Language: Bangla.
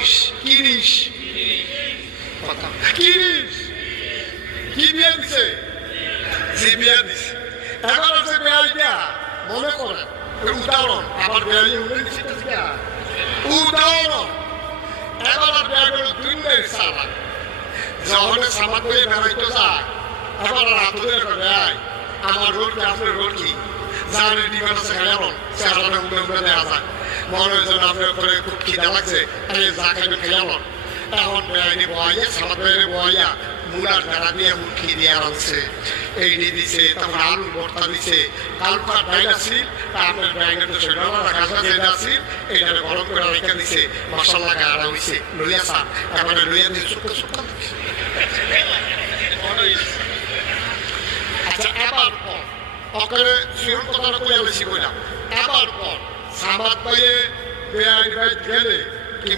ইলিশ কিরিশ কথা কিরিশ কি বিয়ে দিছে যে বিয়ে দিছে এবার আছে বেআইটা মনে করেন উদাহরণ আবার বেআই উদাহরণ এবার আর বেআই দুই মেয়ের সালা যখন সামাদ করে বেড়াইতে যায় এবার রাত বেড়াই আমার রোল কি আপনার রোল কি জানে ডিমান্ড আছে কেমন চেহারাটা উড়ে দেওয়া যায় মনে হয়েছে আপনার করে খুব খিদা লাগছে তাই যা খাইবে কেমন এখন বেআইনি বয়াইয়া সামাদ বেড়ে বয়াইয়া মুলার ডাড়া দিয়ে মুখি দিয়ে আনছে এইটি দিছে তারপর আলুর ভর্তা দিছে কালপার ডাইল আসিল তারপরে ব্যাগের তো সেটা রাখা যেটা আসিল এইটা গরম করে রেখে দিছে মশলা গাড়া হইছে লইয়া সা তারপরে লইয়া দিয়ে শুকনো শুকনো আচ্ছা এবার পর অকারে শিরোন কথাটা কইয়া বেশি কইলাম এবার পর সামাদ পাইয়ে বেআই গেলে